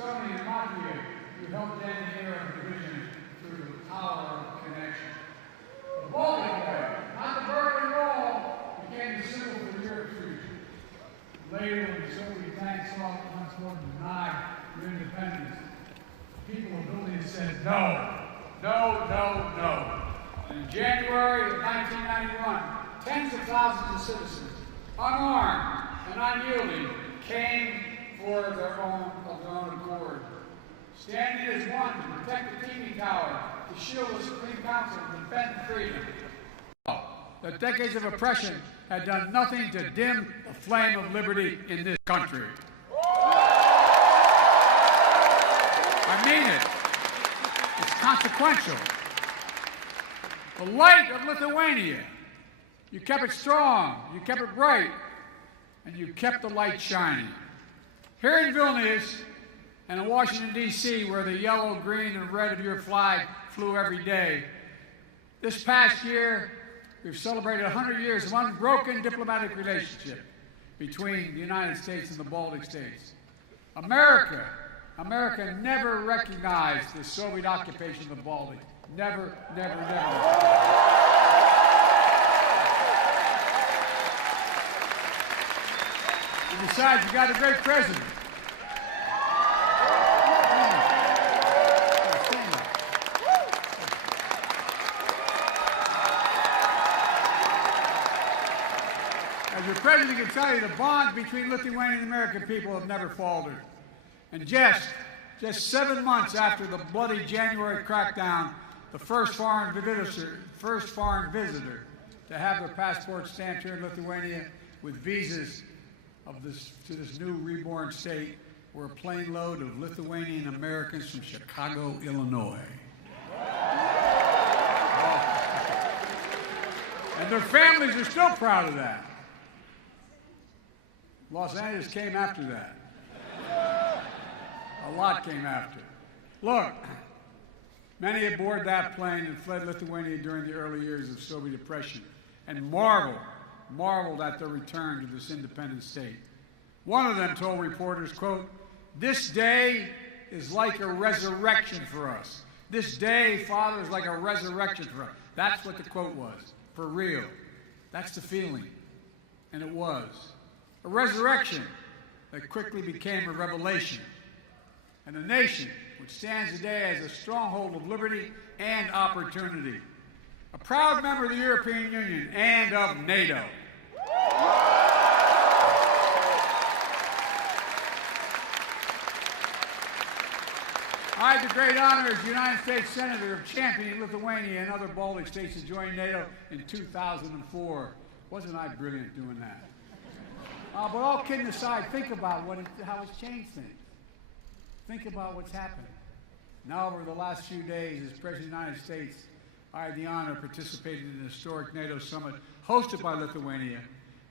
Estonia and Latvia, who helped end the era of division through the power of connection. The Baltic Way, not the Berlin Wall, became the symbol for Europe's future. Later, when the Soviet tanks sought to once more deny their independence, the people of Lithuania said no, no, no, no. And in January of 1991, tens of thousands of citizens, unarmed and unyielding, came for their own accord. Standing as one to protect the teeming tower, to shield the Supreme Council, and defend freedom. The decades of oppression had done nothing to dim the flame of liberty in this country. I mean it. It's consequential. The light of Lithuania, you kept it strong, you kept it bright, and you kept the light shining. Here in Vilnius and in Washington, D.C., where the yellow, green, and red of your flag flew every day, this past year, we've celebrated 100 years of unbroken diplomatic relationship between the United States and the Baltic states. America never recognized the Soviet occupation of the Baltic. Never, never, never. And besides, you got a great president. As your president can tell you, the bonds between Lithuanian and American people have never faltered. And just 7 months after the bloody January crackdown, the first foreign visitor to have their passport stamped here in Lithuania with visas to this new reborn state were a plane load of Lithuanian Americans from Chicago, Illinois. And their families are still proud of that. Los Angeles came after that. A lot came after. Look, many aboard that plane and fled Lithuania during the early years of Soviet oppression and marveled at their return to this independent state. One of them told reporters, quote, "This day is like a resurrection for us. This day, Father, is like a resurrection for us." That's what the quote was, for real. That's the feeling. And it was. A resurrection that quickly became a revelation. And a nation which stands today as a stronghold of liberty and opportunity. A proud member of the European Union and of NATO. I had the great honor as United States Senator of championing Lithuania and other Baltic states to join NATO in 2004. Wasn't I brilliant doing that? But all kidding aside, think about how it's changed things. Think about what's happened. Now, over the last few days, as President of the United States, I had the honor of participating in the historic NATO summit hosted by Lithuania,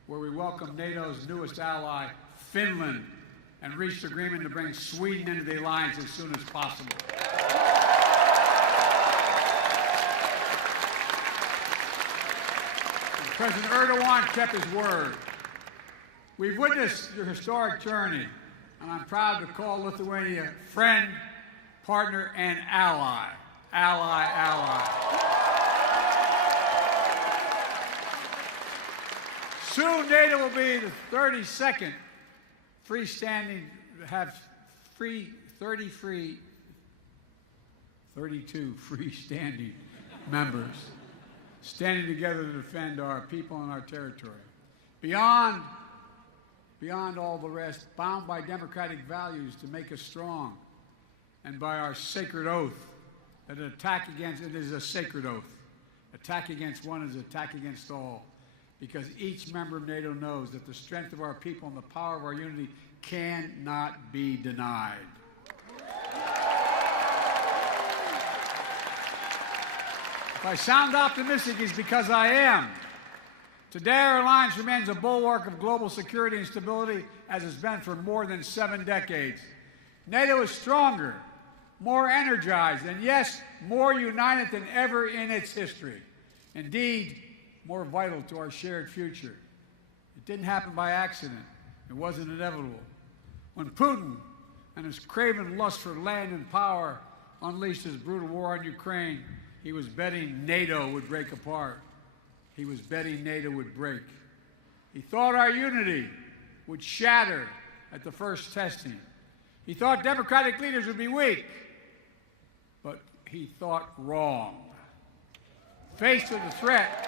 where we welcomed NATO's newest ally, Finland, and reached agreement to bring Sweden into the alliance as soon as possible. And President Erdogan kept his word. We've witnessed your historic journey, and I'm proud to call Lithuania friend, partner, and ally. Ally. Soon NATO will be the 32nd freestanding, have 32 freestanding members standing together to defend our people and our territory. Beyond all the rest, bound by democratic values to make us strong, and by our sacred oath that an attack against it is a sacred oath. Attack against one is attack against all, because each member of NATO knows that the strength of our people and the power of our unity cannot be denied. If I sound optimistic, it's because I am. Today, our alliance remains a bulwark of global security and stability, as it's been for more than 7 decades. NATO is stronger, more energized, and yes, more united than ever in its history. Indeed, more vital to our shared future. It didn't happen by accident. It wasn't inevitable. When Putin and his craven lust for land and power unleashed his brutal war on Ukraine, he was betting NATO would break apart. He was betting NATO would break. He thought our unity would shatter at the first testing. He thought democratic leaders would be weak, but he thought wrong. Faced with the threat,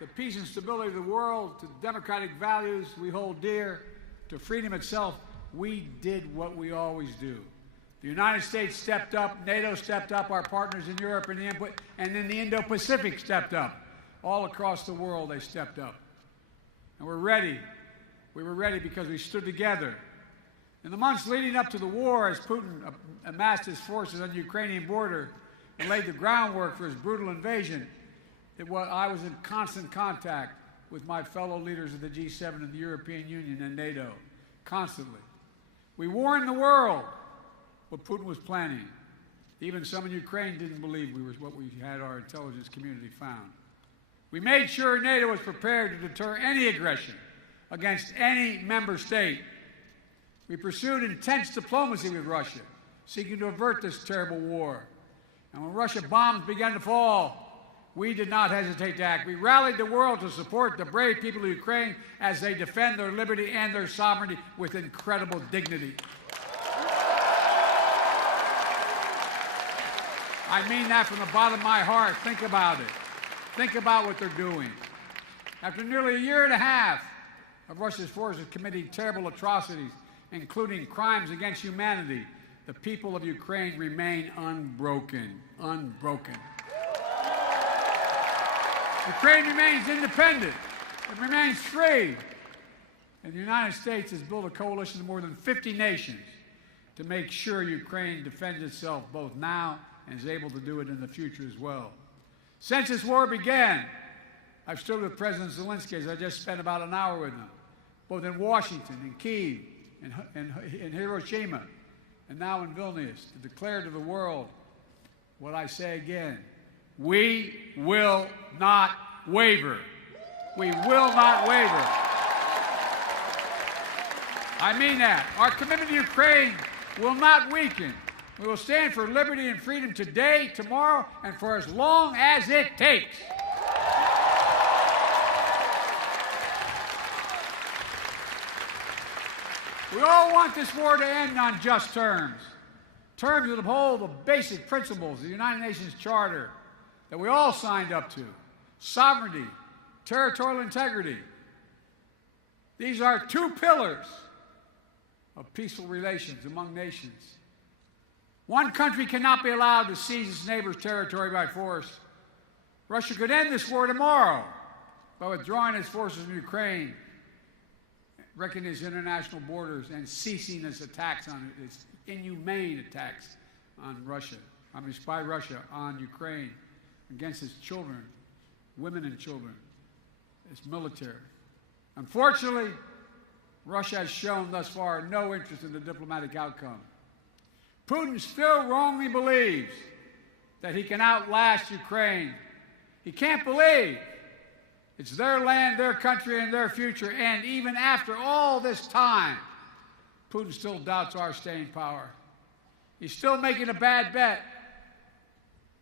the peace and stability of the world, to the democratic values we hold dear, to freedom itself, we did what we always do. The United States stepped up, NATO stepped up, our partners in Europe and in the Indo-Pacific stepped up. All across the world they stepped up. And we're ready. We were ready because we stood together. In the months leading up to the war, as Putin amassed his forces on the Ukrainian border and laid the groundwork for his brutal invasion, I was in constant contact with my fellow leaders of the G7 and the European Union and NATO, constantly. We warned the world what Putin was planning. Even some in Ukraine didn't believe what we had our intelligence community found. We made sure NATO was prepared to deter any aggression against any member state. We pursued intense diplomacy with Russia, seeking to avert this terrible war. And when Russian bombs began to fall, we did not hesitate to act. We rallied the world to support the brave people of Ukraine as they defend their liberty and their sovereignty with incredible dignity. I mean that from the bottom of my heart. Think about it. Think about what they're doing. After nearly a year and a half of Russia's forces committing terrible atrocities, including crimes against humanity, the people of Ukraine remain unbroken. Unbroken. Ukraine remains independent. It remains free. And the United States has built a coalition of more than 50 nations to make sure Ukraine defends itself both now and is able to do it in the future as well. Since this war began, I've stood with President Zelensky, as I just spent about an hour with him, both in Washington, in Kyiv, in Hiroshima, and now in Vilnius, to declare to the world what I say again: we will not waver. We will not waver. I mean that. Our commitment to Ukraine will not weaken. We will stand for liberty and freedom today, tomorrow, and for as long as it takes. We all want this war to end on just terms. Terms that uphold the basic principles of the United Nations Charter that we all signed up to: sovereignty, territorial integrity. These are two pillars of peaceful relations among nations. One country cannot be allowed to seize its neighbor's territory by force. Russia could end this war tomorrow by withdrawing its forces from Ukraine, reckoning its international borders, and ceasing its attacks on its inhumane attacks on Russia. By Russia on Ukraine, against its children, women and children, its military. Unfortunately, Russia has shown thus far no interest in the diplomatic outcome. Putin still wrongly believes that he can outlast Ukraine. He can't believe it's their land, their country, and their future. And even after all this time, Putin still doubts our staying power. He's still making a bad bet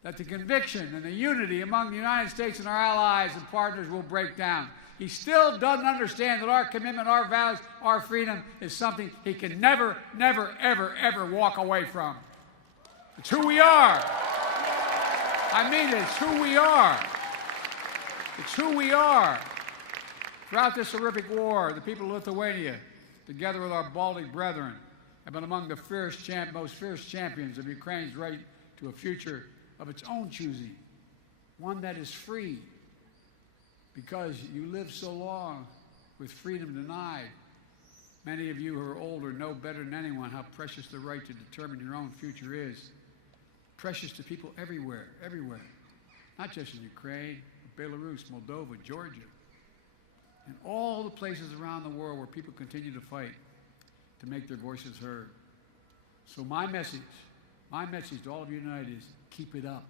that the conviction and the unity among the United States and our allies and partners will break down. He still doesn't understand that our commitment, our values, our freedom is something he can never, never, ever, ever walk away from. It's who we are. I mean it. It's who we are. It's who we are. Throughout this horrific war, the people of Lithuania, together with our Baltic brethren, have been among the most fierce champions of Ukraine's right to a future of its own choosing, one that is free. Because you lived so long with freedom denied. Many of you who are older know better than anyone how precious the right to determine your own future is. Precious to people everywhere, everywhere. Not just in Ukraine, but Belarus, Moldova, Georgia, and all the places around the world where people continue to fight to make their voices heard. So my message to all of you tonight is: keep it up,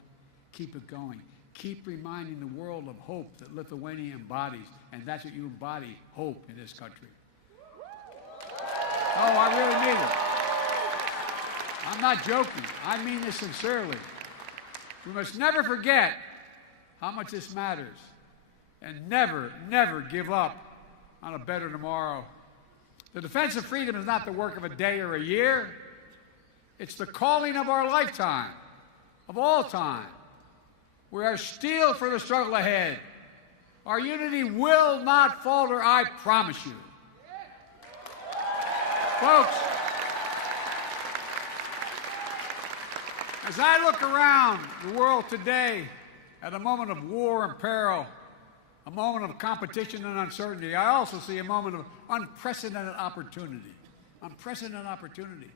keep it going, keep reminding the world of hope that Lithuania embodies, and that's what you embody, hope in this country. Oh, I really mean it. I'm not joking. I mean this sincerely. We must never forget how much this matters, and never, never give up on a better tomorrow. The defense of freedom is not the work of a day or a year. It's the calling of our lifetime, of all time. We are steeled for the struggle ahead. Our unity will not falter, I promise you. Folks, as I look around the world today at a moment of war and peril, a moment of competition and uncertainty, I also see a moment of unprecedented opportunity. Unprecedented opportunity.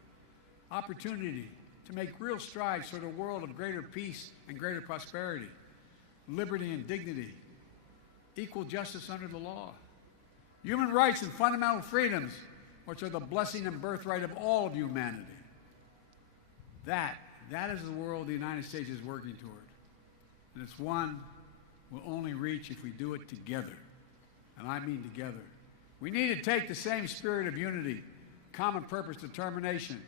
Opportunity to make real strides toward a world of greater peace and greater prosperity, liberty and dignity, equal justice under the law, human rights and fundamental freedoms, which are the blessing and birthright of all of humanity. That is the world the United States is working toward. And it's one we'll only reach if we do it together. And I mean together. We need to take the same spirit of unity, common purpose, determination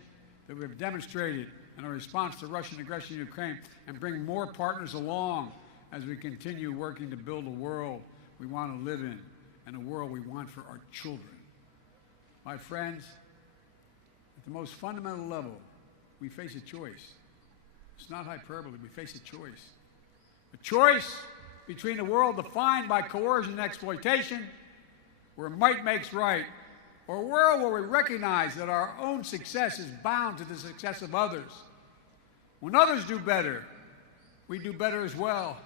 that we have demonstrated in our response to Russian aggression in Ukraine and bring more partners along as we continue working to build a world we want to live in and a world we want for our children. My friends, at the most fundamental level, we face a choice. It's not hyperbole. We face a choice. A choice between a world defined by coercion and exploitation, where might makes right, or a world where we recognize that our own success is bound to the success of others. When others do better, we do better as well.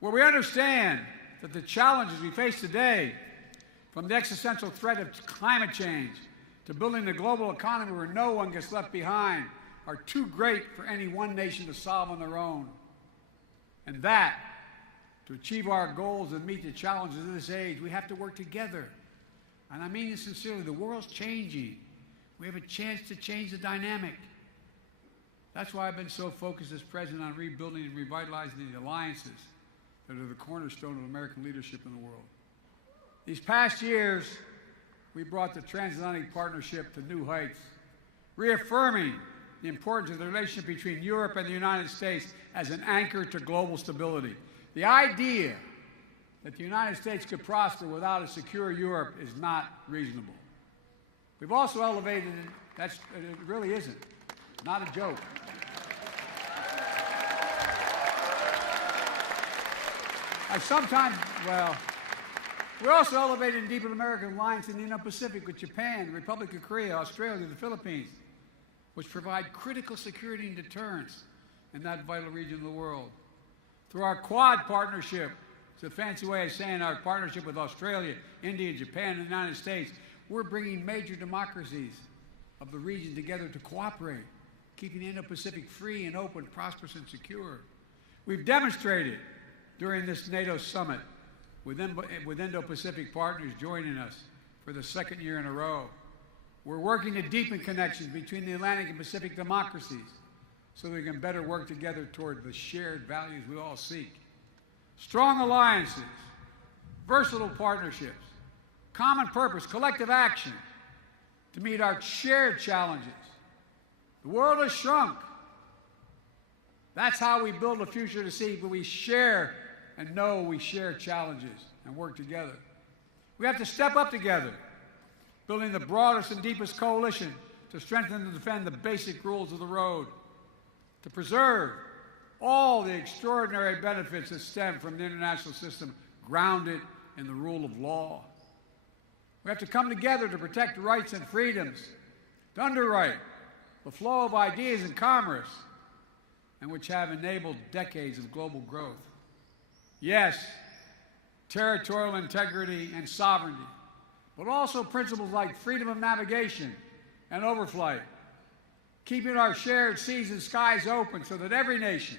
Where we understand that the challenges we face today, from the existential threat of climate change to building a global economy where no one gets left behind, are too great for any one nation to solve on their own. And that, to achieve our goals and meet the challenges of this age, we have to work together. And I mean this sincerely. The world's changing. We have a chance to change the dynamic. That's why I've been so focused as president on rebuilding and revitalizing the alliances that are the cornerstone of American leadership in the world. These past years, we brought the transatlantic partnership to new heights, reaffirming the importance of the relationship between Europe and the United States as an anchor to global stability. The idea that the United States could prosper without a secure Europe is not reasonable. We've also elevated it. It really isn't. Not a joke. We also elevated and deepened American alliance in the Indo-Pacific with Japan, the Republic of Korea, Australia, the Philippines, which provide critical security and deterrence in that vital region of the world. Through our Quad partnership, it's a fancy way of saying our partnership with Australia, India, Japan, and the United States, we're bringing major democracies of the region together to cooperate, keeping the Indo-Pacific free and open, prosperous, and secure. We've demonstrated during this NATO summit, with Indo-Pacific partners joining us for the second year in a row. We're working to deepen connections between the Atlantic and Pacific democracies so that we can better work together toward the shared values we all seek. Strong alliances, versatile partnerships, common purpose, collective action to meet our shared challenges. The world has shrunk. That's how we build a future to see, but we share and know we share challenges and work together. We have to step up together, building the broadest and deepest coalition to strengthen and defend the basic rules of the road, to preserve all the extraordinary benefits that stem from the international system grounded in the rule of law. We have to come together to protect rights and freedoms, to underwrite the flow of ideas and commerce, and which have enabled decades of global growth. Yes, territorial integrity and sovereignty, but also principles like freedom of navigation and overflight, keeping our shared seas and skies open so that every nation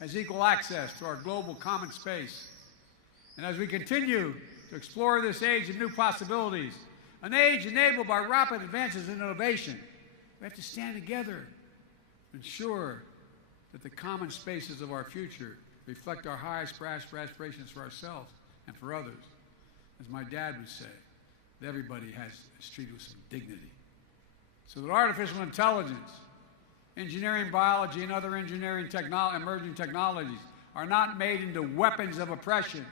has equal access to our global common space. And as we continue to explore this age of new possibilities, an age enabled by rapid advances in innovation, we have to stand together to ensure that the common spaces of our future reflect our highest aspirations for ourselves and for others. As my dad would say, that everybody is treated with some dignity. So that artificial intelligence, engineering, biology, and other engineering emerging technologies are not made into weapons of oppression,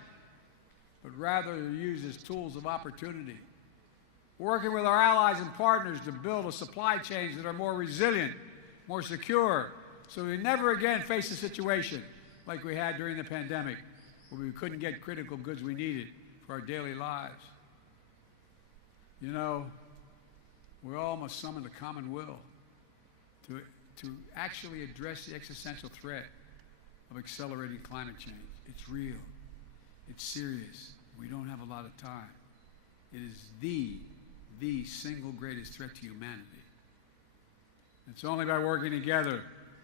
but rather are used as tools of opportunity. Working with our allies and partners to build a supply chains that are more resilient, more secure, so we never again face a situation like we had during the pandemic, where we couldn't get critical goods we needed for our daily lives. You know, we all must summon the common will to actually address the existential threat of accelerating climate change. It's real. It's serious. We don't have a lot of time. It is the single greatest threat to humanity. It's only by working together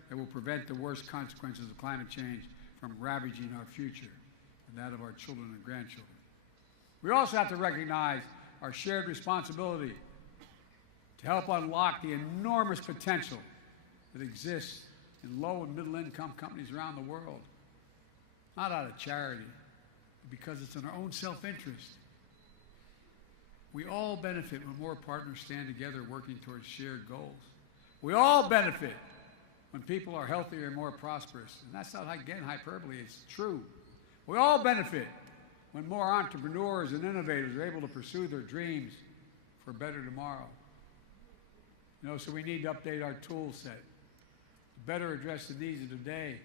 that we'll prevent the worst consequences of climate change from ravaging our future and that of our children and grandchildren. We also have to recognize our shared responsibility to help unlock the enormous potential that exists in low and middle income companies around the world, not out of charity, but because it's in our own self-interest. We all benefit when more partners stand together working towards shared goals. We all benefit when people are healthier and more prosperous. And that's not, again, hyperbole, it's true. We all benefit when more entrepreneurs and innovators are able to pursue their dreams for a better tomorrow. You know, so we need to update our tool set to better address the needs of today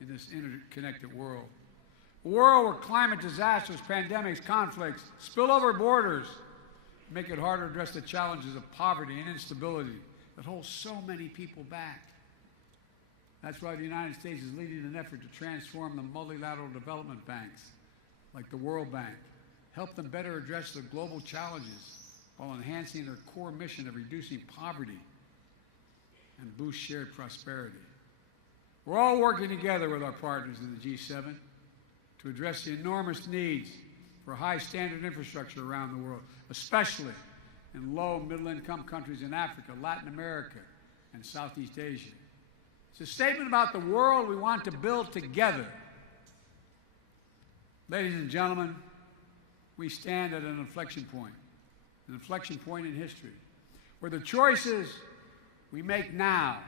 in this interconnected world. A world where climate disasters, pandemics, conflicts spill over borders, make it harder to address the challenges of poverty and instability that hold so many people back. That's why the United States is leading an effort to transform the multilateral development banks, like the World Bank, help them better address the global challenges while enhancing their core mission of reducing poverty and boost shared prosperity. We're all working together with our partners in the G7 to address the enormous needs for high-standard infrastructure around the world, especially in low- and middle-income countries in Africa, Latin America, and Southeast Asia. It's a statement about the world we want to build together. Ladies and gentlemen, we stand at an inflection point in history, where the choices we make now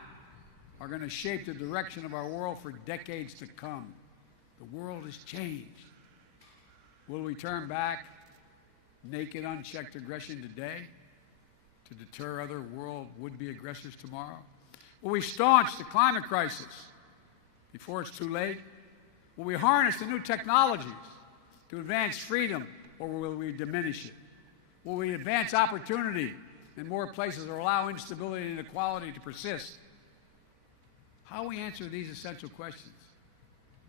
are going to shape the direction of our world for decades to come. The world has changed. Will we turn back naked, unchecked aggression today to deter other world would-be aggressors tomorrow? Will we staunch the climate crisis before it's too late? Will we harness the new technologies to advance freedom, or will we diminish it? Will we advance opportunity in more places or allow instability and inequality to persist? How we answer these essential questions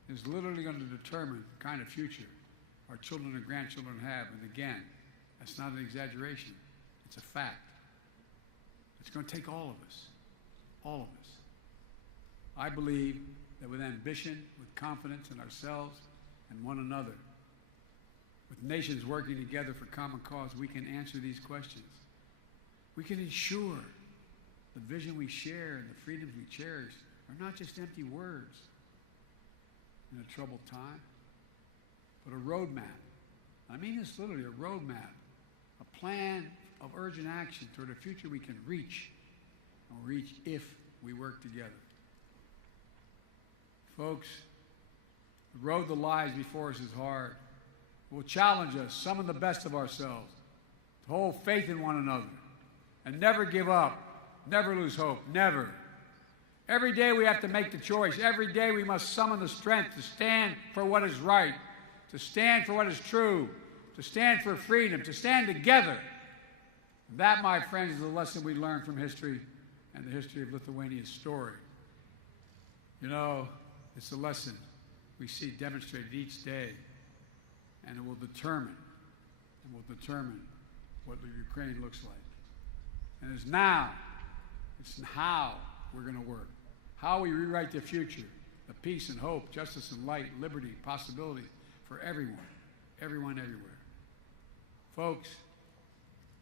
is literally going to determine the kind of future our children and grandchildren have. And again, that's not an exaggeration. It's a fact. It's going to take all of us. All of us. I believe that with ambition, with confidence in ourselves and one another, with nations working together for common cause, we can answer these questions. We can ensure the vision we share and the freedoms we cherish are not just empty words in a troubled time, but a roadmap. I mean this literally, a roadmap, a plan of urgent action toward a future we can reach if we work together. Folks, the road that lies before us is hard. It will challenge us, summon the best of ourselves, to hold faith in one another, and never give up, never lose hope, never. Every day we have to make the choice. Every day we must summon the strength to stand for what is right, to stand for what is true, to stand for freedom, to stand together. That, my friends, is the lesson we learn from history and the history of Lithuania's story. You know, it's a lesson we see demonstrated each day, and it will determine what the Ukraine looks like. And it's how we're going to work, how we rewrite the future of peace and hope, justice and light, liberty, possibility for everyone, everywhere. Folks,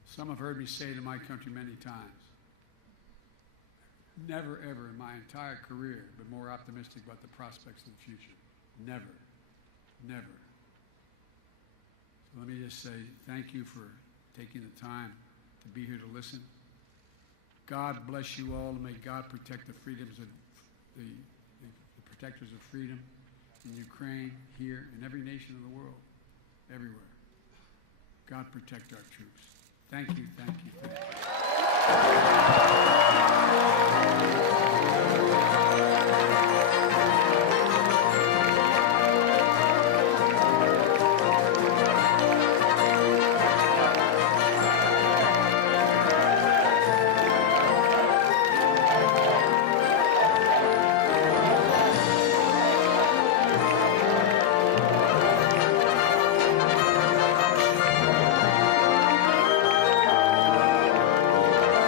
some have heard me say it in my country many times. Never, ever in my entire career been more optimistic about the prospects of the future. Never. Never. So let me just say thank you for taking the time to be here to listen. God bless you all, and may God protect the freedoms of the protectors of freedom in Ukraine, here, in every nation of the world, everywhere. God protect our troops. Thank you, thank you, thank you.